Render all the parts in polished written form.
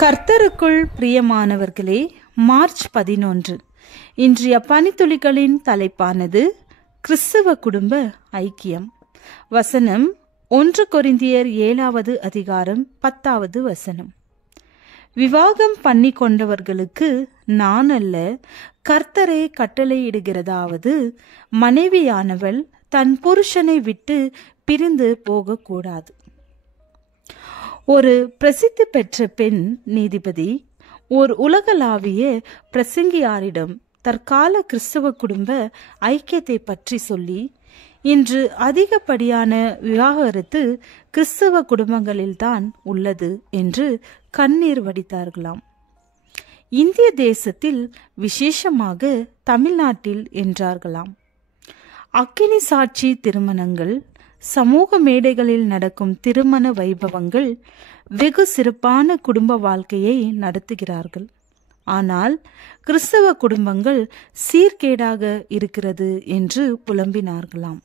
கர்த்தருக்குள் பிரியமானவர்களே, மார்ச் 11 இன்றைய பனித்துளிகளின் தலைப்பானது கிறிஸ்தவ குடும்ப ஐக்கியம். வசனம் 1 கொரிந்தியர் 7வது அதிகாரம் 10வது வசனம். விவாகம் பண்ணி கொண்டவர்களுக்கு நான் அல்ல, கர்த்தரே கட்டளையிடுகிறதாவது, மனைவியானவள் தன் புருஷனை விட்டு பிரிந்து போகக்கூடாது. ஒரு பிரசித்தி பெற்ற பெண் நீதிபதி ஓர் உலகளாவிய பிரசங்கியாரிடம் தற்கால கிறிஸ்தவ குடும்ப ஐக்கியத்தை பற்றி சொல்லி, இன்று அதிகப்படியான விவாகரத்து கிறிஸ்தவ குடும்பங்களில்தான் உள்ளது என்று கண்ணீர் வடித்தார்களாம். இந்திய தேசத்தில், விசேஷமாக தமிழ்நாட்டில் என்றார்களாம். அக்கினி சாட்சி திருமணங்கள், சமூக மேடைகளில் நடக்கும் திருமண வைபவங்கள் வெகு சிறப்பான குடும்ப வாழ்க்கையை நடத்துகிறார்கள். ஆனால் கிறிஸ்தவ குடும்பங்கள் சீர்கேடாக இருக்கிறது என்று புலம்பினார்களாம்.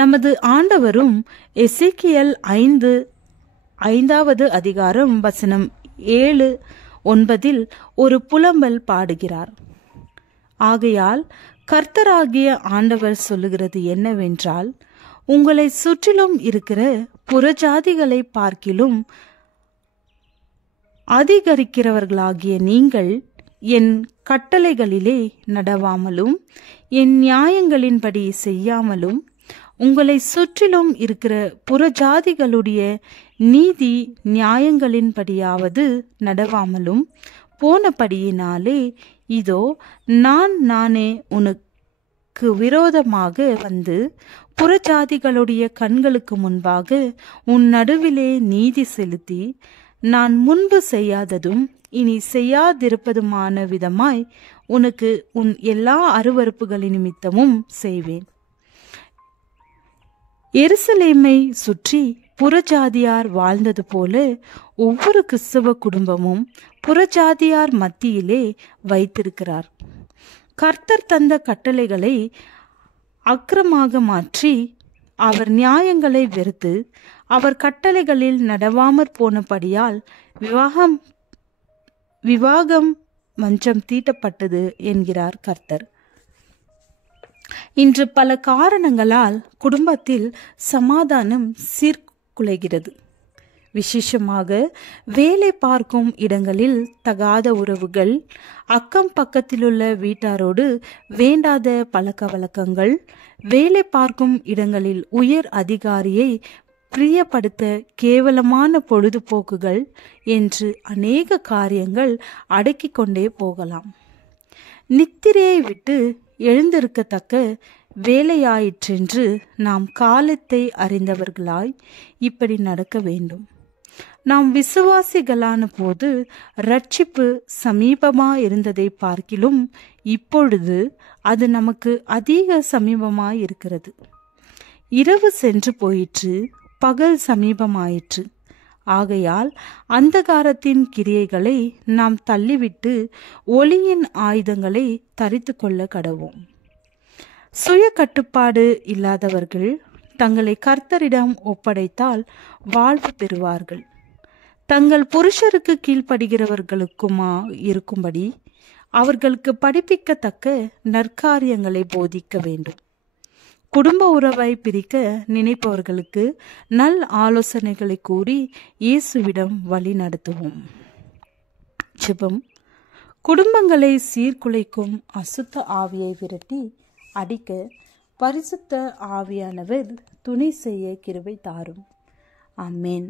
நமது ஆண்டவரும் எசேக்கியேல் 5வது அதிகாரம் வசனம் 7-9 ஒரு புலம்பல் பாடுகிறார். ஆகையால் கர்த்தராகிய ஆண்டவர் சொல்லுகிறது என்னவென்றால், உங்களை சுற்றிலும் இருக்கிற புறஜாதிகளை பார்க்கிலும் அதிகரிக்கிறவர்களாகிய நீங்கள் என் கட்டளைகளிலே நடவாமலும் என் நியாயங்களின்படி செய்யாமலும், உங்களை சுற்றிலும் இருக்கிற புறஜாதிகளுடைய நீதி நியாயங்களின்படியாவது நடவாமலும் போனபடியினாலே, இதோ நானே உனக்கு விரோதமாக வந்து புறஜாதிகளுடைய கண்களுக்கு முன்பாக உன் நடுவிலே நீதி செலுத்தி, நான் முன்பு செய்யாததும் இனி செய்யாதிருப்பதுமான விதமாய் உனக்கு உன் எல்லா அருவருப்புகளின் நிமித்தமும் செய்வேன். எருசலேமை சுற்றி புறஜாதியார் வாழ்ந்தது போல ஒவ்வொரு கிறிஸ்தவ குடும்பமும் புறஜாதியார் மத்தியிலே வைத்திருக்கிறார். கர்த்தர் தந்த கட்டளைகளை அக்கிரமாக மாற்றி, அவர் நியாயங்களை வெறுத்து அவர் கட்டளைகளில் நடவாமற் போனபடியால் விவாகம் மஞ்சம் தீட்டப்பட்டது என்கிறார் கர்த்தர். இன்று பல காரணங்களால் குடும்பத்தில் சமாதானம் சீர்குலைகிறது. விசேஷமாக வேலை பார்க்கும் இடங்களில் தகாத உறவுகள், அக்கம் பக்கத்திலுள்ள வீட்டாரோடு வேண்டாத பழக்க வழக்கங்கள், வேலை பார்க்கும் இடங்களில் உயர் அதிகாரியை பிரியப்படுத்த கேவலமான பொழுதுபோக்குகள் என்று அநேக காரியங்கள் அடக்கிக் கொண்டே போகலாம். நித்திரையை விட்டு எழுந்திருக்கத்தக்க வேலையாயிற்றென்று நாம் காலத்தை அறிந்தவர்களாய் இப்படி நடக்க வேண்டும். நாம் விசுவாசிகளான போது ரட்சிப்பு சமீபமாயிருந்ததை பார்க்கிலும் இப்பொழுது அது நமக்கு அதிக சமீபமாயிருக்கிறது. இரவு சென்று போயிற்று, பகல் சமீபமாயிற்று. ஆகையால் அந்தகாரத்தின் கிரியைகளை நாம் தள்ளிவிட்டு ஒளியின் ஆயுதங்களை தரித்து கொள்ள கடவோம். சுய கட்டுப்பாடு இல்லாதவர்கள் தங்களை கர்த்தரிடம் ஒப்படைத்தால் வாழ்வு பெறுவார்கள். தங்கள் புருஷருக்கு கீழ்ப்படுகிறவர்களுக்குமா இருக்கும்படி அவர்களுக்கு படிப்பிக்கத்தக்க நற்காரியங்களை போதிக்க வேண்டும். குடும்ப உறவை பிரிக்க நினைப்பவர்களுக்கு நல் ஆலோசனைகளை கூறி இயேசுவிடம் வழி நடத்துவோம். ஜெபம். குடும்பங்களை சீர்குலைக்கும் அசுத்த ஆவியை விரட்டி அடிக்க பரிசுத்த ஆவியானவர் துணை செய்ய கிருபை தாரும். ஆமென்.